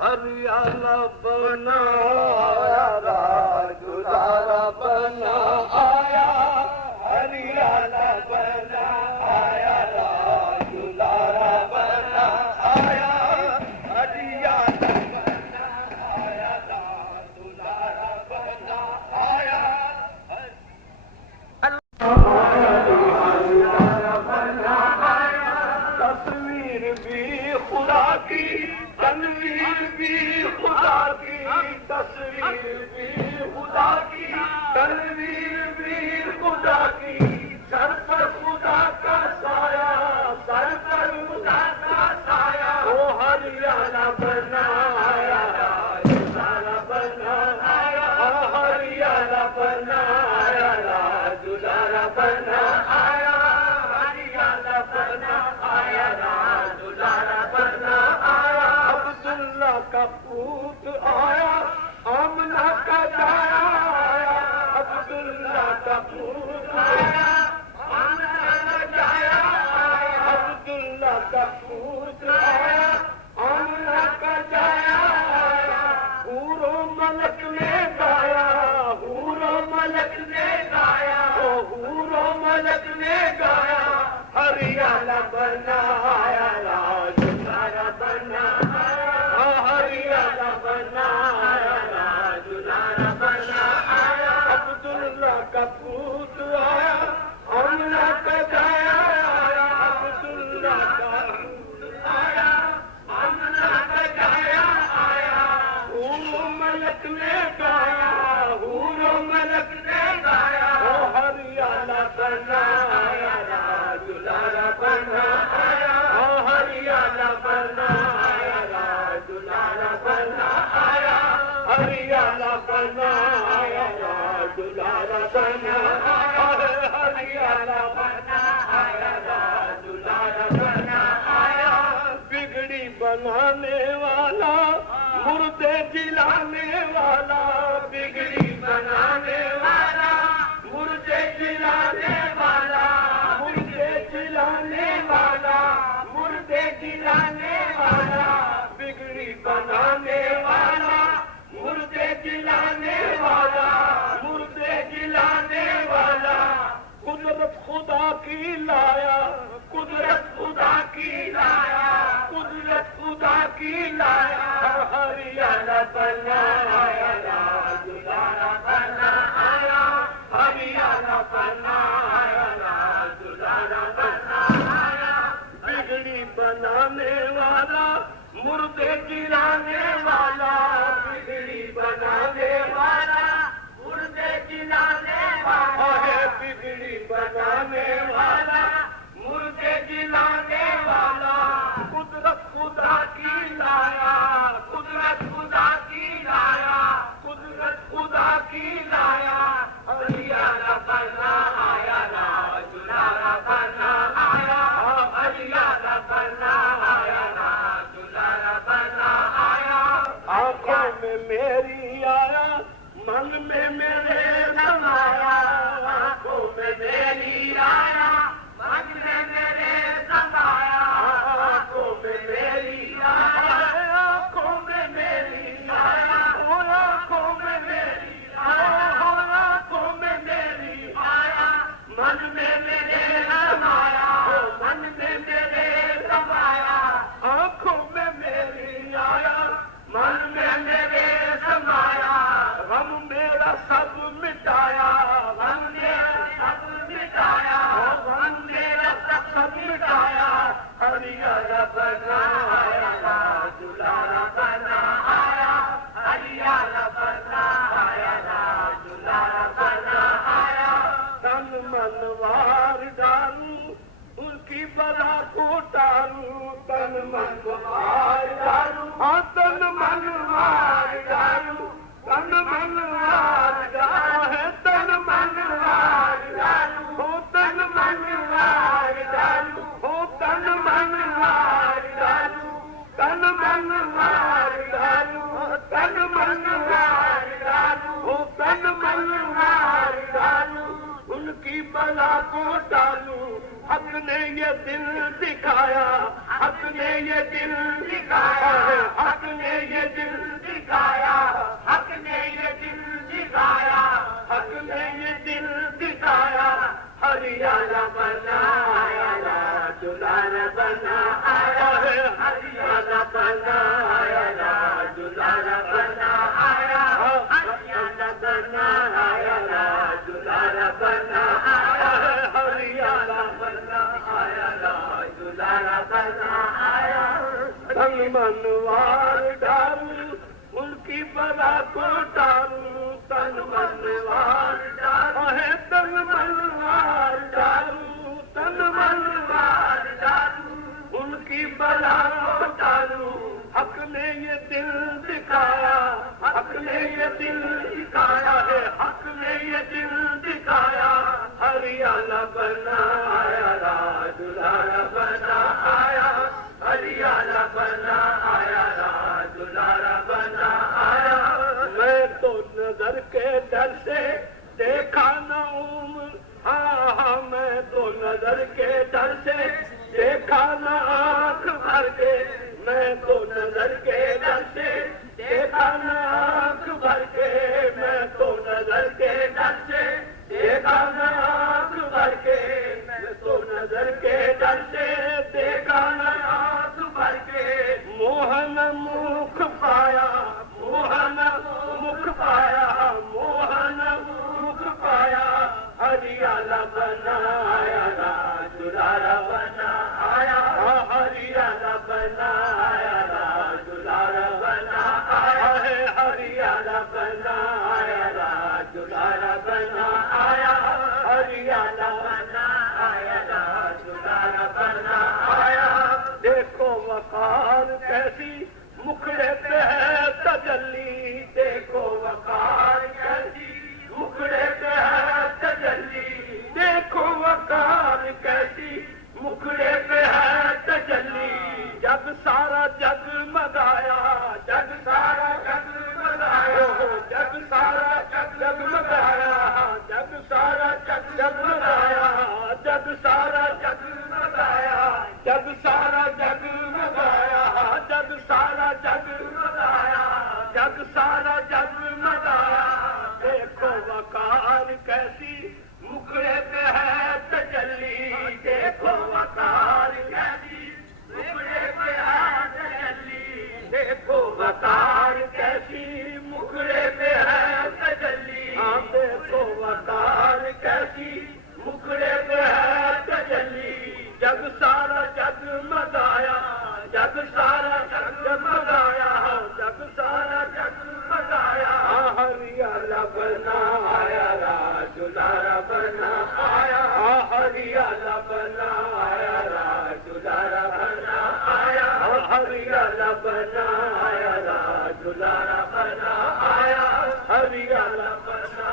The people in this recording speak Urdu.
ہریانہ بنایا گزارا بنایا ہریانہ بنایا گزارا بنایا ہریانہ بنایا گزارا بنایا تصویر بھی خدا کی تنویر بھی خدا کی تصویر بھی خدا کی تنویر بھی خدا کی سر پر خدا کا سایہ سر پر خدا کا سایہ وہ ہریانہ بنایا گزارا بنایا ہریانہ بنایا گزارا بنایا ہریانہ بنایا گزارا بنایا عبداللہ کا پوت آیا آمنہ کا جایا آیا عبداللہ کا پوت آیا آمنہ کا جایا آیا عبداللہ کا پوت آیا آمنہ کا جایا آیا حور و ملک نے گایا حور و ملک نے گایا حور و ملک نے گایا ہریانہ بنایا گزارا بنایا ہریانہ بنایا گزارا بنایا عبداللہ کا پوت آیا آمنہ کا جایا آیا عبداللہ کا پوت آیا آمنہ کا جایا آیا حور و ملک نے گایا حور و ملک نے گایا ہریانہ بنایا گزارا بنایا ہریانہ بنایا گزارا بنایا ہریانہ بنایا گزارا بنایا ہریانہ بنایا گزارا بنایا بگڑی بنانے والا مردے جلانے والا بگڑی بنانے والا مردے جلانے والا مردے جلانے والا مردے جلانے والا بگڑی بنانے والا مردے جلانے والا مردے جلانے والا قدرت خدا کی لایا قدرت خدا کی لایا قدرت خدا کی لایا ہریانہ بنایا گزارا بنایا ہریانہ بنایا گزارا بنایا بگڑی بنانے والا مردے گرانے والا بگڑی بنانے والا مردے گرانے والا بگڑی بنانے والا مردے گرانے والا قدرت خدا کی لایا قدرت خدا کی لایا قدرت خدا کی لایا ہریانہ بنایا گزارا بنایا ہریانہ بنایا گزارا بنایا آنکھوں میں میری آیا من میں میرے سمایا آنکھوں میں میری آیا من میں میرے سمایا آنکھوں میں میری آیا آنکھوں میں میری آیا آنکھوں میں میری آیا آنکھوں میں میری آیا من میں میرے سمایا من میں میرے سمایا آنکھوں میں میری آیا من میں میرے سمایا غم میرا سب مٹایا غم میرا سب مٹایا غم میرا سب مٹایا ہریانہ بنایا گزارا بنایا ہریانہ بنایا گزارا بنایا تن من وار ڈالوں ان کی بلا کو ٹالوں تن من وار ڈالوں ہاں تن من وار ڈالوں تن من وار ڈالوں تن من وار ڈالوں ہو تن من وار ڈالوں ہو تن من وار ڈالوں تن من وار ڈالوں تن من وار ڈالوں ہو تن من وار ڈالوں ان کی بلا کو ٹالوں حق نے یہ دل دکھایا حق نے یہ دل دکھایا منوار ڈالو ان کی بلا کو ڈالو تن منوار ڈالو ہے تن منوار ڈالو تن منوار ڈالو ان کی بلا کو ڈالو حق نے یہ دل دکھایا حق نے یہ دل دکھایا ہے حق نے یہ دل دکھایا ہریانہ بنا آیا راج دلارا بنا آیا ہریانہ بنا آیا راج دلارا بنا آیا میں تو نظر کے ڈر سے دیکھا نہ عمر ہاں ہاں میں تو نظر کے ڈر سے دیکھا نہ آنکھ بھر کے میں تو نظر کے ڈر سے دیکھا نہ آنکھ بھر کے میں تو نظر کے ڈر سے دیکھا نہ آنکھ بھر کے میں تو نظر کے ڈر سے دیکھا نہ آنکھ بھر کے موہن مکھ پایا موہن مکھ پایا موہن مکھ پایا ہریانہ بنا آیا راج دلارا بنا آیا ہریانہ بنا آیا راج دلارا بنا آیا ہے ہریانہ بنا آیا راج دلارا بنا آیا ہریانہ بنا آیا راج دلارا بنا آیا دیکھو وقار کیسی مکھڑے پہ ہے تجلی دیکھو وقار کیسی مکھڑے پہ ہے تجلی دیکھو وقار کیسی مکھڑے پہ ہے تجلی جگ سارا جگ مگایا جگ سارا جگ مگایا جگ سارا جگ مگایا جگ سارا جگ مگایا جگ سارا جگ مگایا جگ سارا جگ مگایا جگ سارا جگ مگایا جگ سارا جگ مگایا دیکھو وقار کیسی مکھڑے پہ ہے تجلی دیکھو وقار کیسی مکھڑے پہ ہے تجلی دیکھو وقار کیسی مکھڑے پہ ہے تجلی ہاں دیکھو وقار کیسی مکھڑے پہ ہے تجلی جگ سارا جگ مگایا جگ سارا جگ مگایا جگ سارا جگ مگایا ہریانہ بنا آیا راج دلارا بنا آیا ہریانہ بنا آیا راج دلارا بنا آیا ہریانہ بنا آیا راج دلارا بنا آیا ہریانہ بنا